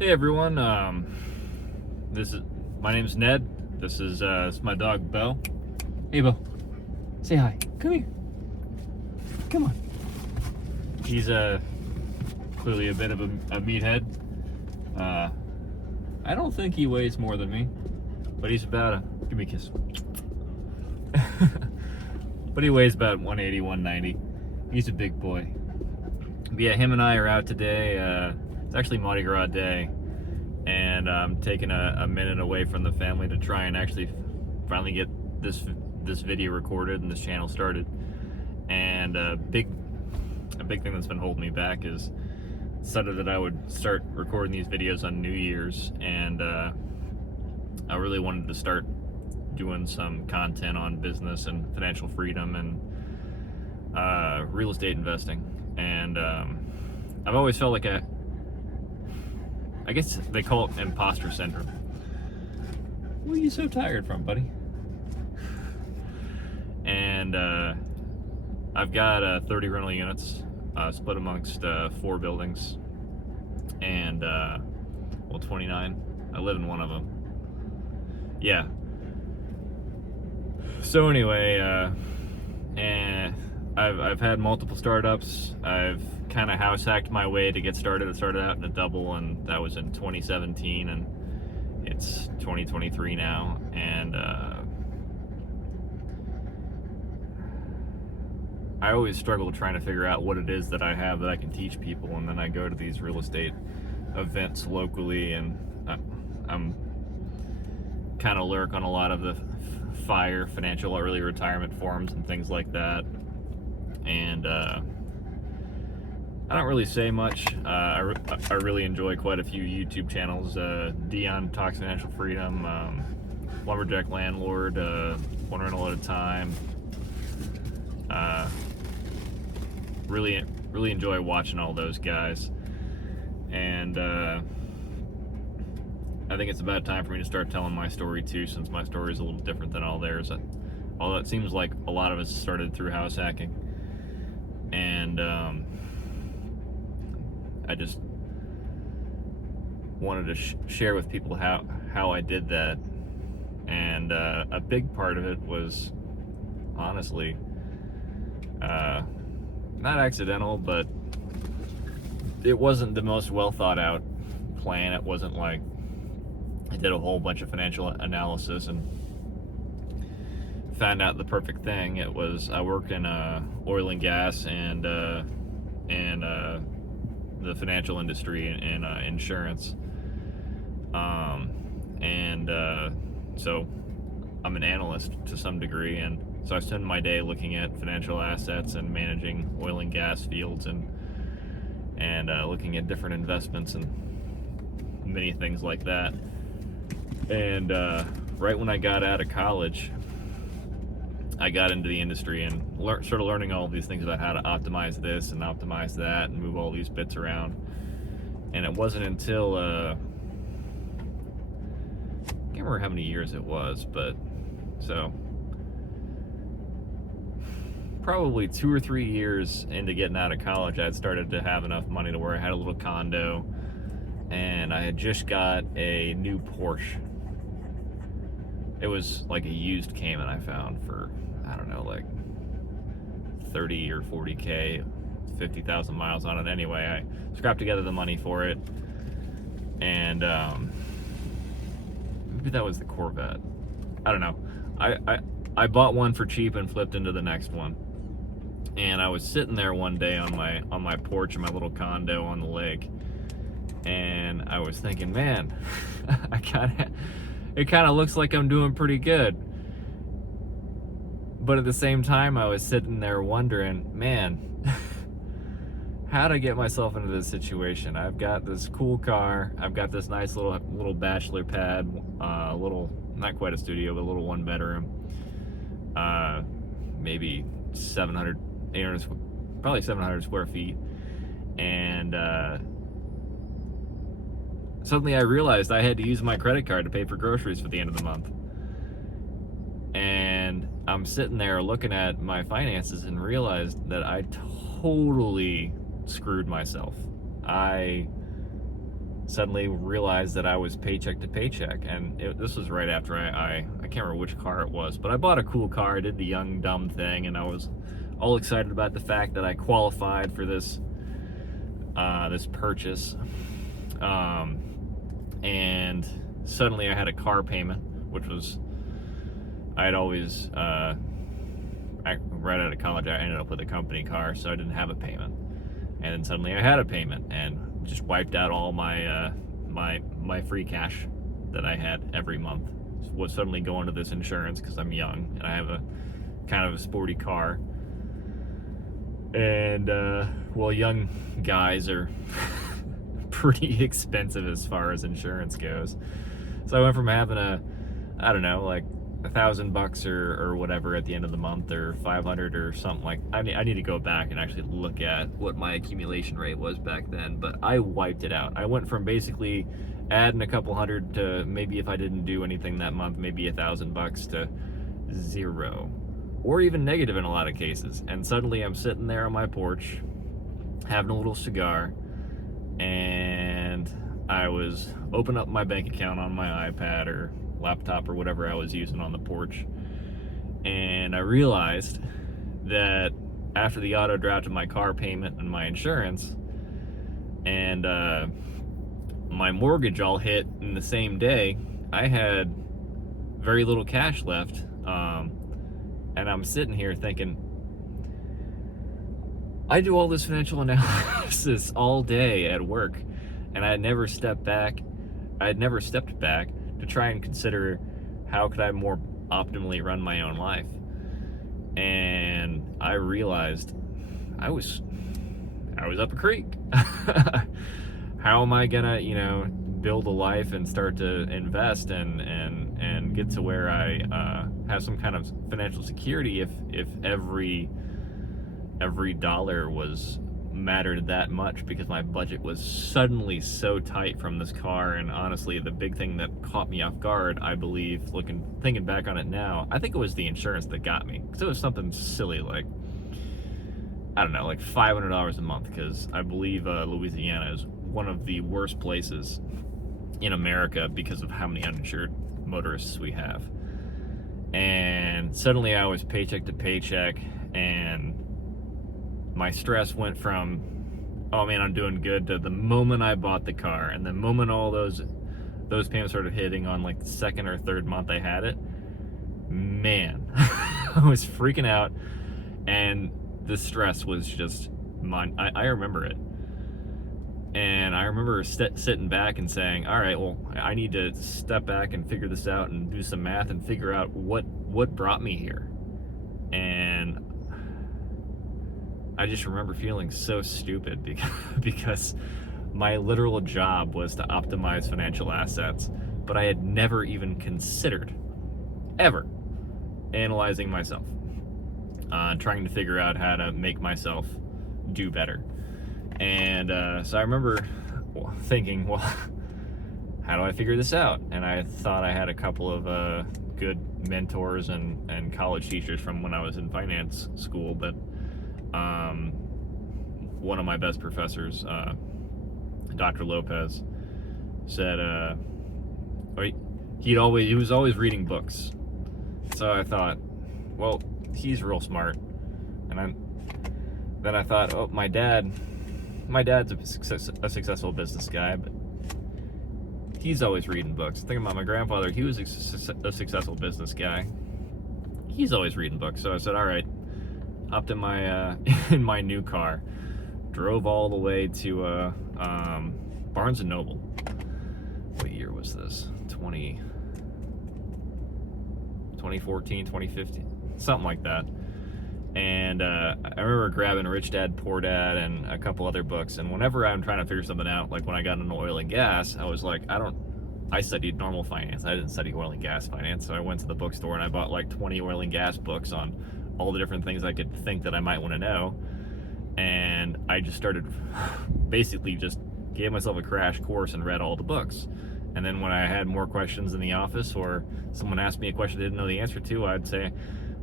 Hey everyone, this is my name's Ned. This is my dog Bo. Hey Bo, say hi. Come here. Come on. He's clearly a bit of a meathead. I don't think he weighs more than me, but he's about give me a kiss. But he weighs about 180, 190. He's a big boy. But yeah, him and I are out today. It's actually Mardi Gras Day, and I'm taking a minute away from the family to try and actually finally get this video recorded and this channel started. And a big thing that's been holding me back is decided that I would start recording these videos on New Year's, and I really wanted to start doing some content on business and financial freedom and real estate investing. And I've always felt like I guess they call it imposter syndrome. What are you so tired from, buddy? And I've got 30 rental units split amongst 4 buildings, and 29. I live in one of them. Yeah. So anyway, and I've had multiple startups. I've kind of house hacked my way to get started. I started out in a double, and that was in 2017, and it's 2023 now, and I always struggle trying to figure out what it is that I have that I can teach people, and then I go to these real estate events locally, and I'm kind of lurk on a lot of the FIRE, financial early retirement forums and things like that, and I don't really say much. I really enjoy quite a few YouTube channels. Ned Talks Financial Freedom, Lumberjack Landlord, One Rental at a Time. Really enjoy watching all those guys, and I think it's about time for me to start telling my story too, since my story is a little different than all theirs. Although it seems like a lot of us started through house hacking, and I just wanted to share with people how I did that. And a big part of it was honestly not accidental, but it wasn't the most well thought out plan. It wasn't like I did a whole bunch of financial analysis and found out the perfect thing. It was I worked in oil and gas and the financial industry and insurance, so I'm an analyst to some degree, and so I spend my day looking at financial assets and managing oil and gas fields and looking at different investments and many things like that. And right when I got out of college, I got into the industry and started learning all of these things about how to optimize this and optimize that and move all these bits around. And it wasn't until I can't remember how many years it was, but so probably 2 or 3 years into getting out of college, I had started to have enough money to where I had a little condo, and I had just got a new Porsche. It was like a used Cayman I found for, I don't know, like 30 or 40K, 50,000 miles on it. Anyway, I scrapped together the money for it, and maybe that was the Corvette. I don't know. I bought one for cheap and flipped into the next one. And I was sitting there one day on my porch in my little condo on the lake, and I was thinking, man, it kind of looks like I'm doing pretty good. But at the same time, I was sitting there wondering, man, how'd I get myself into this situation? I've got this cool car. I've got this nice little bachelor pad, little, not quite a studio, but a little 1 bedroom. Maybe 700, 800, probably 700 square feet. And suddenly I realized I had to use my credit card to pay for groceries for the end of the month. And I'm sitting there looking at my finances and realized that I totally screwed myself. I suddenly realized that I was paycheck to paycheck. And this was right after I can't remember which car it was, but I bought a cool car. I did the young dumb thing, and I was all excited about the fact that I qualified for this this purchase. And suddenly I had a car payment, which was, I'd always right out of college I ended up with a company car, so I didn't have a payment. And then suddenly I had a payment, and just wiped out all my my free cash that I had every month. Was suddenly going to this insurance because I'm young and I have a kind of a sporty car. And well, young guys are pretty expensive as far as insurance goes. So I went from having I don't know, like $1,000 or whatever at the end of the month, or 500 or something. Like I need to go back and actually look at what my accumulation rate was back then, but I wiped it out. I went from basically adding a couple hundred to, maybe if I didn't do anything that month, maybe $1,000 to zero, or even negative in a lot of cases. And suddenly I'm sitting there on my porch having a little cigar, and I was opening up my bank account on my iPad or laptop or whatever I was using on the porch, and I realized that after the auto draft of my car payment and my insurance and my mortgage all hit in the same day, I had very little cash left. And I'm sitting here thinking, I do all this financial analysis all day at work, and I had never stepped back to try and consider how could I more optimally run my own life. And I realized I was up a creek. How am I gonna, build a life and start to invest and get to where I have some kind of financial security if every dollar was mattered that much, because my budget was suddenly so tight from this car. And honestly, the big thing that caught me off guard, I believe, thinking back on it now, I think it was the insurance that got me, because it was something silly like, I don't know, like $500 a month, because I believe Louisiana is one of the worst places in America because of how many uninsured motorists we have. And suddenly I was paycheck to paycheck, and my stress went from, oh man, I'm doing good, to the moment I bought the car, and the moment all those payments started hitting on like the second or third month I had it, man, I was freaking out, and the stress was just I remember it. And I remember sitting back and saying, all right, well, I need to step back and figure this out and do some math and figure out what brought me here. And I just remember feeling so stupid because my literal job was to optimize financial assets, but I had never even considered, ever, analyzing myself, trying to figure out how to make myself do better. And so I remember thinking, well, how do I figure this out? And I thought I had a couple of good mentors and college teachers from when I was in finance school, but one of my best professors, Dr. Lopez, said he was always reading books. So I thought, well, he's real smart. And then I thought, oh, my dad's a successful business guy, but he's always reading books. Thinking about my grandfather, he was a successful business guy. He's always reading books. So I said, all right, hopped in my in my new car, drove all the way to Barnes & Noble. What year was this? 2014, 2015, something like that. And I remember grabbing Rich Dad, Poor Dad and a couple other books. And whenever I'm trying to figure something out, like when I got into oil and gas, I was like, I studied normal finance. I didn't study oil and gas finance. So I went to the bookstore and I bought like 20 oil and gas books on all the different things I could think that I might want to know. And I just started, basically just gave myself a crash course and read all the books. And then when I had more questions in the office, or someone asked me a question I didn't know the answer to, I'd say,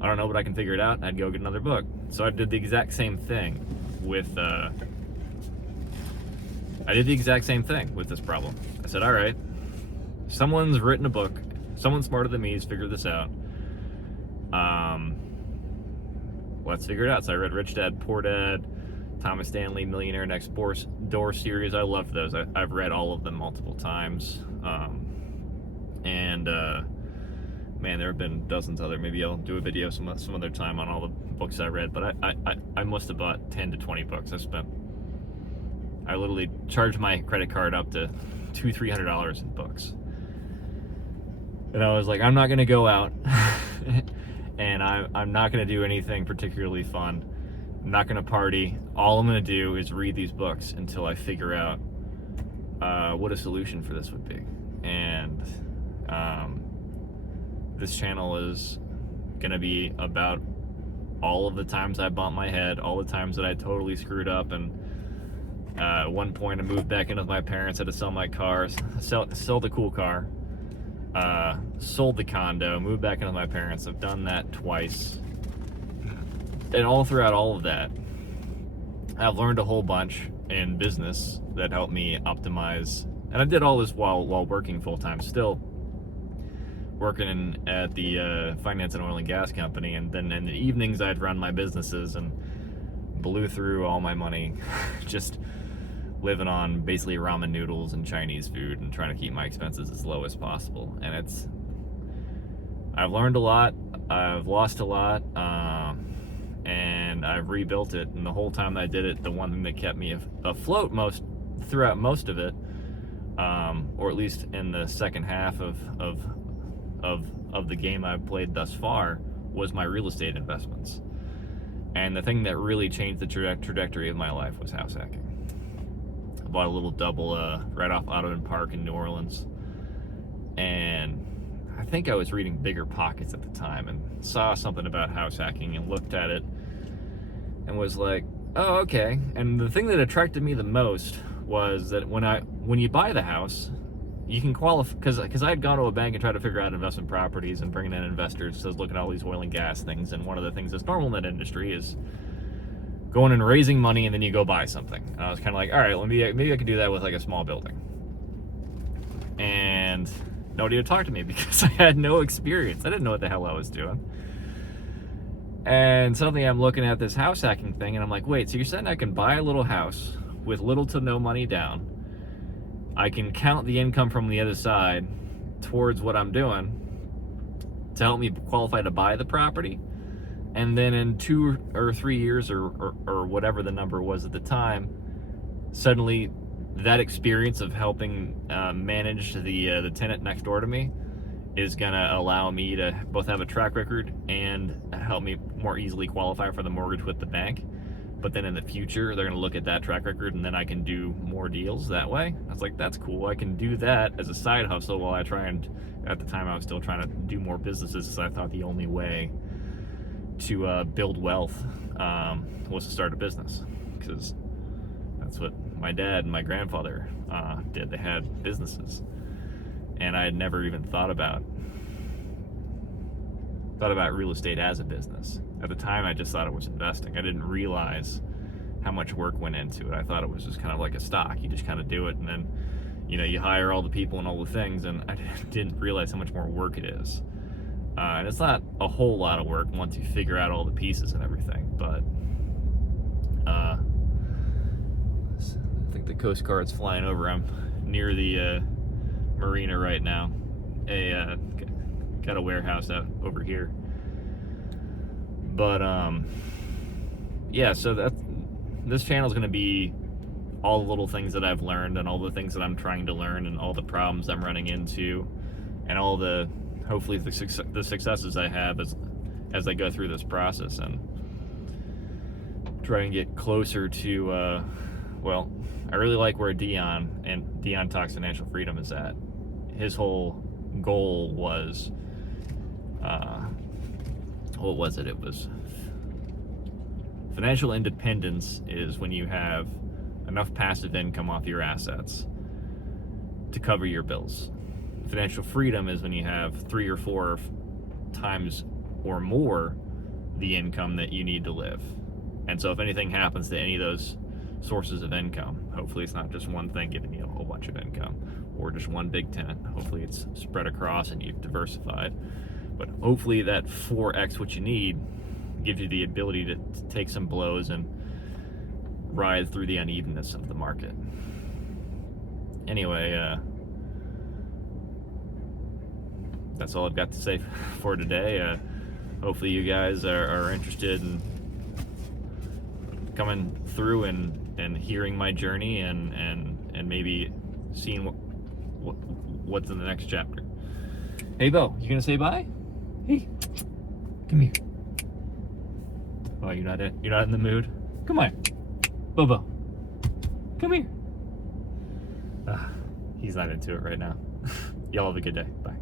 I don't know, but I can figure it out. I'd go get another book. So I did the exact same thing with I did the exact same thing with this problem. I said, all right, someone's written a book, someone smarter than me has figured this out. Let's figure it out. So I read Rich Dad, Poor Dad, Thomas Stanley, Millionaire Next Door series. I loved those. I've read all of them multiple times. Man, there have been dozens other. Maybe I'll do a video some other time on all the books I read. But I must have bought 10 to 20 books. I literally charged my credit card up to $200-300 in books. And I was like, I'm not gonna go out and I'm not gonna do anything particularly fun. I'm not gonna party. All I'm gonna do is read these books until I figure out what a solution for this would be. And this channel is gonna be about all of the times I bumped my head, all the times that I totally screwed up, and at one point I moved back in with my parents, had to sell my car, sell the cool car, sold the condo, moved back in with my parents. I've done that twice. And all throughout all of that, I've learned a whole bunch in business that helped me optimize. And I did all this while working full-time, still working at the finance and oil and gas company. And then in the evenings, I'd run my businesses and blew through all my money just living on basically ramen noodles and Chinese food and trying to keep my expenses as low as possible. And I've learned a lot, I've lost a lot, and I've rebuilt it. And the whole time that I did it, the one thing that kept me afloat throughout most of it, or at least in the second half of the game I've played thus far, was my real estate investments. And the thing that really changed the trajectory of my life was house hacking. I bought a little double right off Audubon Park in New Orleans, and I think I was reading Bigger Pockets at the time and saw something about house hacking and looked at it and was like, oh, okay. And the thing that attracted me the most was that when you buy the house, you can qualify, because I had gone to a bank and tried to figure out investment properties and bringing in investors, so I was looking at all these oil and gas things, and one of the things that's normal in that industry is going and raising money and then you go buy something. And I was kind of like, all right, maybe I could do that with like a small building. And nobody would talk to me because I had no experience. I didn't know what the hell I was doing. And suddenly I'm looking at this house hacking thing and I'm like, wait, so you're saying I can buy a little house with little to no money down, I can count the income from the other side towards what I'm doing to help me qualify to buy the property, and then in 2 or 3 years or whatever the number was at the time, suddenly that experience of helping manage the tenant next door to me is gonna allow me to both have a track record and help me more easily qualify for the mortgage with the bank. But then in the future, they're gonna look at that track record and then I can do more deals that way. I was like, that's cool. I can do that as a side hustle while I try and, at the time I was still trying to do more businesses, because I thought the only way to build wealth was to start a business, because that's what my dad and my grandfather did. They had businesses, and I had never even thought about real estate as a business. At the time, I just thought it was investing. I didn't realize how much work went into it. I thought it was just kind of like a stock. You just kind of do it, and then you hire all the people and all the things, and I didn't realize how much more work it is. And it's not a whole lot of work once you figure out all the pieces and everything, but I think the Coast Guard's flying over. I'm near the marina right now. Got a warehouse out over here. But yeah, so this channel is going to be all the little things that I've learned and all the things that I'm trying to learn and all the problems I'm running into and all the, hopefully, the successes I have as I go through this process, and try and get closer to well, I really like where Ned Talks Financial Freedom is at. His whole goal was what was it? It was financial independence is when you have enough passive income off your assets to cover your bills. Financial freedom is when you have 3 or 4 times or more the income that you need to live. And so if anything happens to any of those sources of income, Hopefully it's not just one thing giving you a whole bunch of income, or just one big tenant. Hopefully it's spread across and you've diversified. But hopefully that 4x what you need gives you the ability to take some blows and ride through the unevenness of the market. Anyway, that's all I've got to say for today. Hopefully you guys are interested in coming through and hearing my journey and maybe seeing what's in the next chapter. Hey Bo, you gonna say bye? Hey, come here. Oh, you're not in the mood? Come on, Bobo, come here. He's not into it right now. Y'all have a good day. Bye.